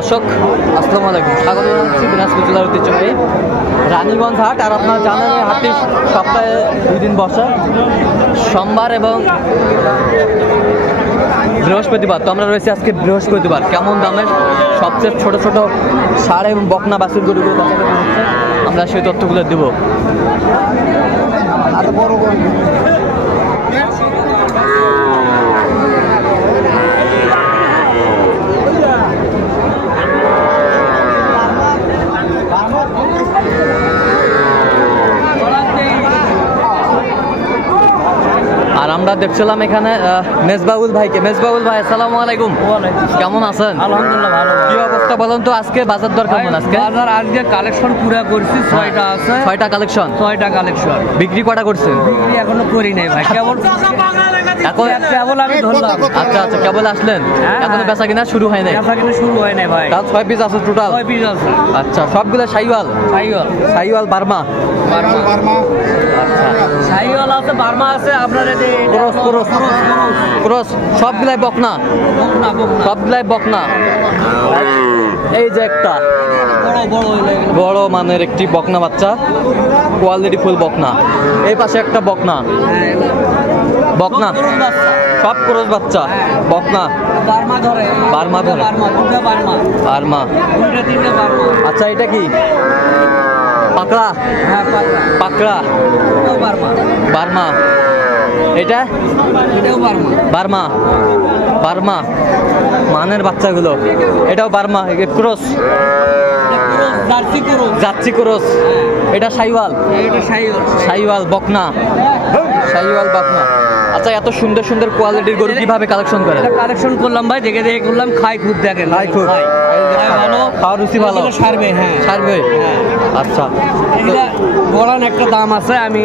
দর্শক আসসালামু আলাইকুম, স্বাগত জানাচ্ছি দিনাজপুর জেলার ঐতিহ্যবাহী রানীগঞ্জ হাট। আর আপনারা জানেন এই হাটটি সপ্তাহে 2 দিন বসে, সোমবার এবং বৃহস্পতিবার। তো আমরা রয়েছি আজকে বৃহস্পতিবার। কেমন দামের সবচেয়ে ছোট ছোট ষাঁড় এবং বকনা বাছুর গরুগুলো বাজারে হচ্ছে আমরা সেই তথ্যগুলো দেবো। আর আমরা দেখছিলাম এখানে মেজবাউল ভাইকে। মেজবাউল ভাই আসসালামু আলাইকুম, কেমন আছেন? আলহামদুলিল্লাহ ভালো। কি অবস্থা বলেন তো, আজকে বাজার দর কেমন? আজকে বাজার আজকে কালেকশন পুরা করছি, 6টা আছে। 6টা কালেকশন? 6টা কালেকশন। বিক্রি কটা করছেন? বিক্রি এখনো করি নাই ভাই, কেবল আমি ধরলাম। আচ্ছা আচ্ছা, কেবল আসলেন, এখনো বেচা কিনা শুরু হয় নাই? বেচা কিনা শুরু হয় নাই ভাই। তাও 6 পিস আছে টোটাল? 6 পিস আছে। আচ্ছা, সবগুলো শাইওয়াল? শাইওয়াল বার্মা? আচ্ছা, শাইওয়াল আছে, বার্মা আছে, আপনার ক্রস সবগুলাই বকনা? সবগুলাই বকনা। এই যে একটা বড় মানের একটি বকনা বাচ্চা, কোয়ালিটি ফুল বকনা। এই পাশে একটা বকনা, বকনা সব ক্রস বাচ্চা, বকনা বার্মা ধরে বার্মা। আচ্ছা, এটা কি পাকড়া? পাকড়া বার্মা। এটা বার্মা বার্মা মানের বাচ্চাগুলো, এটাও বার্মা ক্রস, জার্সি ক্রস। এটা শাইওয়াল? শাইওয়াল বকনা, শাইওয়াল বকনা। আচ্ছা, এত সুন্দর সুন্দর কোয়ালিটির গরু কিভাবে কালেকশন করেন? কালেকশন করলাম ভাই, দেখে দেখে করলাম। খাই খুব দেখেন, খাই খুব ভালো, খাওয়ার রুচি ভালো, সারবে। হ্যাঁ সারবে। আচ্ছা, গড়ান একটা দাম আছে, আমি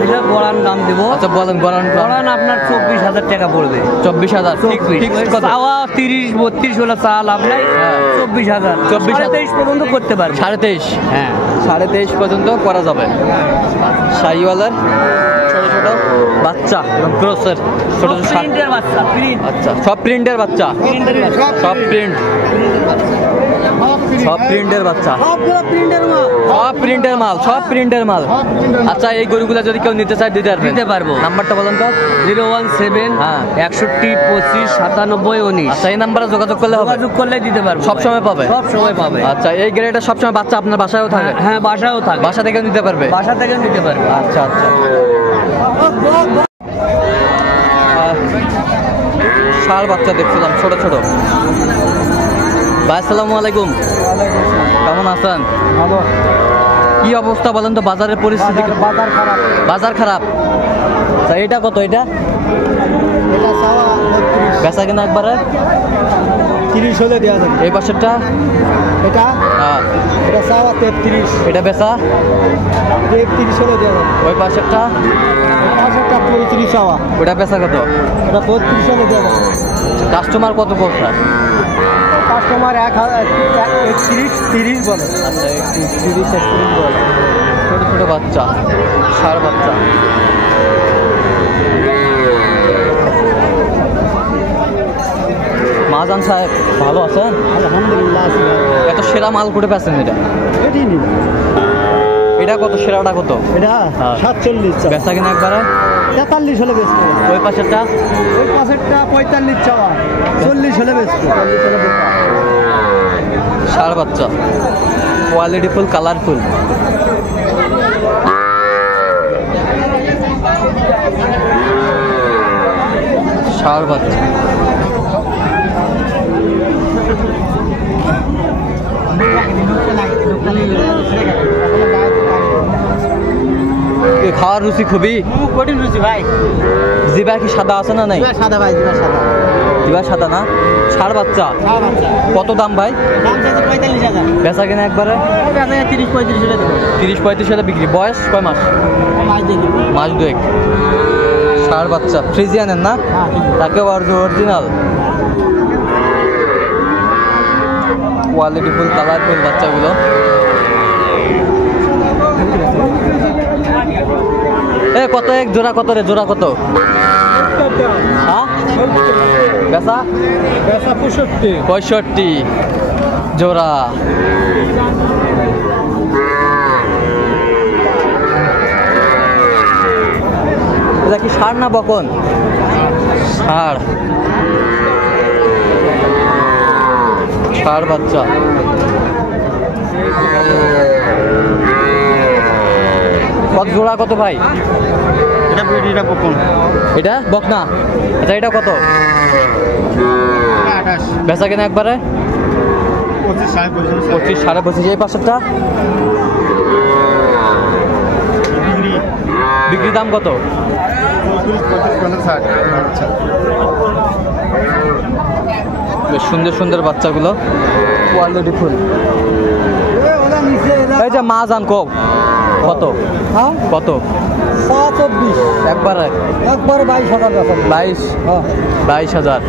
দিলে গড়ান দাম দিব। আচ্ছা বলেন। গড়ান আপনার 24,000 টাকা পড়বে। 24,000? চাওয়া 30-32 হলে চাল আপনার 24,000। 23 পর্যন্ত করতে পারবে। 23.5? হ্যাঁ, 23.5 পর্যন্ত করা যাবে। শাইওয়ালের ছোট ছোট বাচ্চা এবং ক্রসের ছোট ছোট প্রিন্টের বাচ্চা। আচ্ছা, সব প্রিন্টের বাচ্চা? সব প্রিন্ট, সব প্রিন্টের বাচ্চা, সব প্রিন্টের মাল, সব প্রিন্টের মাল। আচ্ছা, এই গরুগুলা যদি কেউ নিতে চায় দিতে পারবো? নাম্বারটা বলেন তো। 017 61 25 97 19। আচ্ছা, এই নাম্বারে যোগাযোগ করলে হবে? যোগাযোগ করলে দিতে পারবো, সব সময় পাবে? সব সময় পাবে। আচ্ছা, এই গ্রেডে সব সময় বাচ্চা আপনার বাসায়ও থাকে? হ্যাঁ, বাসায়ও থাকে। বাসা থেকে নিতে পারবে? বাসা থেকে নিতে পারবে। আচ্ছা আচ্ছা, ষাঁড় বাচ্চা দেখছিলাম ছোট ছোট। ভাই আসসালামু আলাইকুম, কেমন আছেন? ভালো। কি অবস্থা বলেন তো বাজারের পরিস্থিতি? বাজার খারাপ। আচ্ছা, এটা কত? এটা বেচা কিনা একবারে 30 হলে দেওয়া যাবে। এই পাশেরটা? এটা চাওয়া 33। এটা বেচা 33 হলে দেওয়া যাবে। ওই পাশেরটা? 35 চাওয়া। ওটা বেচা কত? এটা 32 হলে দেওয়া যাবে। কাস্টমার কত বলছে? কাস্টমার 31-30 বলে। আচ্ছা, 30-31 বলে। ছোট ছোট বাচ্চা, ষাঁড় বাচ্চা। মাজান সাহেব ভালো আছেন? আলহামদুলিল্লাহ। এত সেরা মাল করে পেয়েছেন? এটা কত? সেরাটা কত? এটা 47 চাওয়া। বেচা কিনা একবারে 43 হলে বেচতে। ওই পাশেরটা? ওই পাশেরটা 45 চাওয়া, 40 হলে বেচতে। ষাঁড় বাচ্চা, কোয়ালিটি ফুল, কালারফুল। ষাঁড় বাচ্চা। খাওয়ার রুচি খুবই কঠিন রুচি ভাই। জিবা কি সাদা আছে না নাই? সাদা ভাই, জিবা সাদা না? ষাঁড় বাচ্চা কত দাম ভাই? 45,000। বেচা কিনা একবারে 30-35 হলে দেবো। 30-35 হলে বিক্রি। বয়স কয় মাস? মাস 2। ষাঁড় বাচ্চা ফ্রিজিয়ানের না? তাকে অরিজিনাল কোয়ালিটি ফুল, কালারফুল বাচ্চাগুলো। কত এক জোড়া? কত রে জোড়া? কত? হ্যাঁ, বেচা 65। জোড়া। এটা কি ষাঁড় না বকন? ষাঁড়, ষাঁড় বাচ্চা। কত জোড়া কত ভাই? এটা বকন, এটা বকনা। আচ্ছা এটা কত? 28, বেচা কিনা একবারে 25, 25.5, 25, 25.5। এই পাশেরটা বিক্রি দাম কত? 24, 25, বেশ সুন্দর সুন্দর বাচ্চাগুলো, কোয়ালিটি ফুল। এই যে মা জান কব কত? হ্যাঁ কত? 24, একবারে 22,000 টাকা। 22,000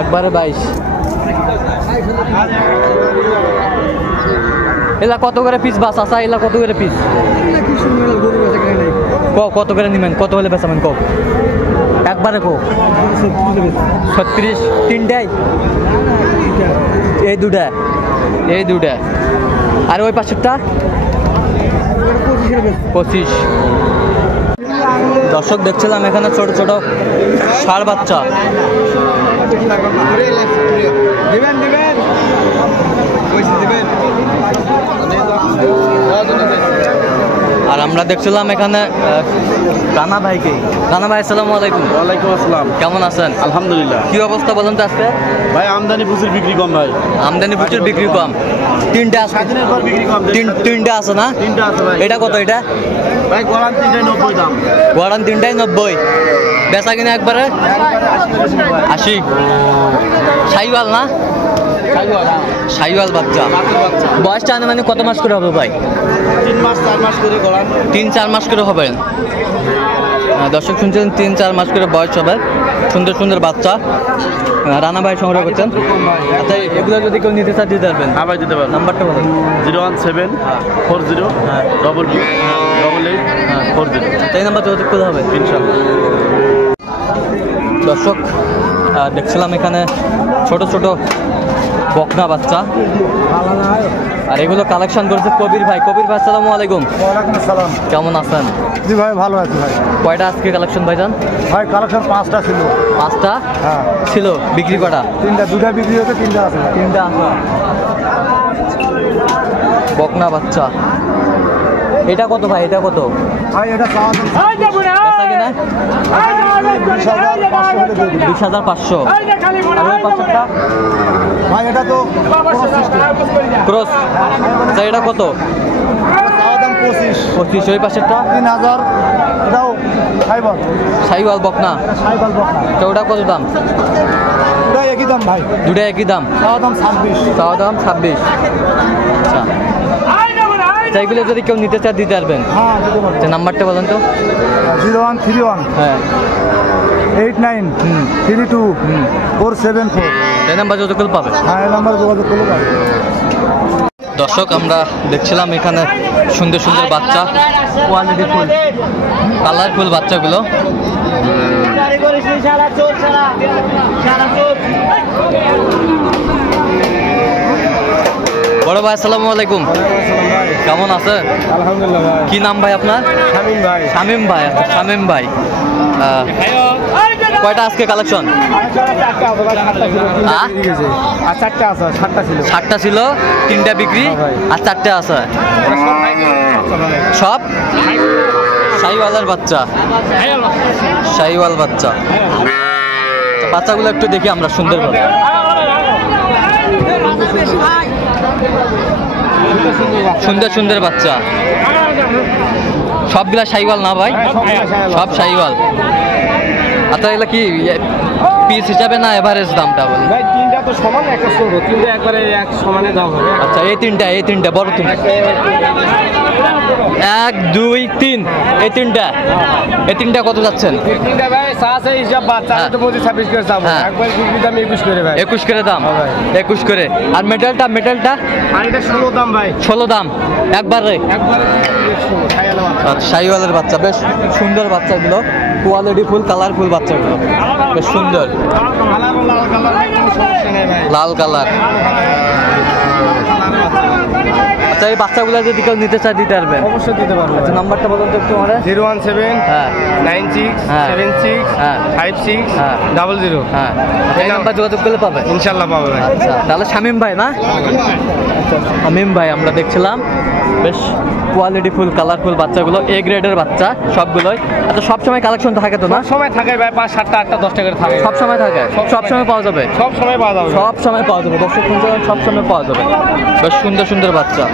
একবারে 22। এলা কত করে পিস বাস আসা? এলা কত করে পিস? কত করে নিবেন? কত হলে বেচাবেন কব? একবারে কো 36। তিনটাই? এই দুটা, এই দুটা। আর ওই পাশেরটা 25। দর্শক দেখছিলাম এখানে ছোট ছোট ষাঁড় বাচ্চা। আর আমরা দেখছিলাম এখানে রানা ভাইকে। রানা ভাই আসসালামু আলাইকুম। ওয়ালাইকুম আসসালাম। কেমন আছেন? আলহামদুলিল্লাহ। কি অবস্থা বলেন তো আজকে? ভাই আমদানি প্রচুর, বিক্রি কম ভাই। আমদানি প্রচুর, বিক্রি কম। তিনটা আছে, স্বাধীনের পর বিক্রি কম। তিনটা আছে না? তিনটা আছে ভাই। এটা কত? এটা ভাই গলান 390 দাম। গড়ান 3টাই 90। বেচা কিনা একবারে 80। সাইওয়াল না? সাইওয়াল বাচ্চা। বয়সটা মানে কত মাস করে হবে ভাই? 3 মাস 4 মাস করে গলান। 3-4 মাস করে হবে। দর্শক শুনছেন 3-4 মাস করে বয়স হবে। সুন্দর সুন্দর বাচ্চা রানা ভাই সংগ্রহ করছেন। আচ্ছা এগুলো যদি কেউ নিতে চায় দিতে পারবেন? হ্যাঁ ভাই দিতে পারবেন। নাম্বারটা বলুন। 017 40 22 88 40। এই নাম্বার যোগাযোগ করতে হবে ইনশাআল্লাহ। দর্শক দেখছিলাম এখানে ছোট ছোট বকনা বাচ্চা, আর এগুলো কালেকশন করেছে কবির ভাই। কবির ভাই আসসালামু আলাইকুম। ওয়ালাইকুম আসসালাম। কেমন আছেন? জি ভাই ভালো আছি ভাই। কয়টা আজকে কালেকশন ভাইজান? ভাই কালেকশন 5টা ছিল। 5টা হ্যাঁ ছিল, বিক্রি কটা? 3টা, 2টা বিক্রি হয়েছে, 3টা আছে। 3টা আছে। বকনা বাচ্চা। এটা কত ভাই? এটা কত? ভাই এটা বেচা কিনা 20,500। আর ওই পাশেরটা ভাই এটা তো ক্রস। আচ্ছা এটা কত? দাম 25। 25। ওই পাশেরটা 3000। এটাও ফাইবার সাইওয়াল বকনা। ফাইবার বকনা। তো ওটা কত দাম? ওটা একই দাম ভাই। দুটা একই দাম? দাম 26। তাও দাম 26। আচ্ছা এগুলো যদি কেউ নিতে চায় দিতে পারবেন? হ্যাঁ দিতে পারবো। নাম্বারটা বলেন তো। 0131 হ্যাঁ 89 32 474। এই নাম্বার যতক্ষণ পাবে। হ্যাঁ এই নাম্বারে যোগাযোগ করলে পাবে। দর্শক আমরা দেখছিলাম এখানে সুন্দর সুন্দর বাচ্চা, কোয়ালিটি ফুল, কালারফুল বাচ্চাগুলো। বড় ভাই আসসালামু আলাইকুম। কেমন আছেন? আলহামদুলিল্লাহ ভাই। কি নাম ভাই আপনার? শামিম ভাই। শামিম ভাই। শামিম ভাই কয়টা আজকে কালেকশন? আর 4টা আছে, 7টা ছিল। 7টা ছিল, 3টা বিক্রি আর 4টা আছে। সব শাহিওয়ালের বাচ্চা। শাহিওয়াল বাচ্চা। বাচ্চাগুলো একটু দেখি আমরা সুন্দর ভাবে। সুন্দর সুন্দর বাচ্চা। সবগুলা শাহিওয়াল না ভাই? সব শাহিওয়াল। আচ্ছা এগুলা কি পিস হিসাবে না এভারেজ দামটা বলি? ভাই 3টা তো সমান, একটা ছোট, 3টা একবারে এক সমানে দাম হবে। আচ্ছা এই তিনটা বড় 3। 1 2 3 এই তিনটা কত যাচ্ছেন? 3টা ভাই সাসে হিসাব বাচ্চা তো 26 করে দাম। একবার বিক্রি দাম 21 করে ভাই। 21 করে দাম? 21 করে। আর মেটালটা আর এটা 16 দাম ভাই। 16 দাম একবারে? আচ্ছা শাহিওয়ালের বাচ্চা, বেশ সুন্দর বাচ্চাগুলো, কোয়ালিটি ফুল, কালারফুল বাচ্চাগুলো বেশ সুন্দর। লাল কালার। আচ্ছা এই বাচ্চাগুলো যদি কেউ নিতে চায় দিতে পারবেন? অবশ্যই দিতে পারবো। আচ্ছা নাম্বারটা বলুন তো একটু আমারে। 017 হ্যাঁ 96 হ্যাঁ। 76 হ্যাঁ 56 হ্যাঁ 00। হ্যাঁ এই নাম্বার যোগাযোগ করলে পাবে ইনশাল্লাহ পাবে ভাই। আচ্ছা তাহলে শামীম ভাই না? আচ্ছা শামীম ভাই আমরা দেখছিলাম বেশ কোয়ালিটি ফুল কালারফুল বাচ্চাগুলো এ গ্রেডের বাচ্চা সবগুলোই। আচ্ছা সবসময় কালেকশন থাকে তো না? সব সময় থাকে ভাই, 5 7টা 8টা 10টা করে থাকে। সব সময় থাকে, সব সময় পাওয়া যাবে, সব সময় পাওয়া যাবে। সব সময় পাওয়া যাবে, দর্শক সব সময় পাওয়া যাবে। বেশ সুন্দর সুন্দর বাচ্চা।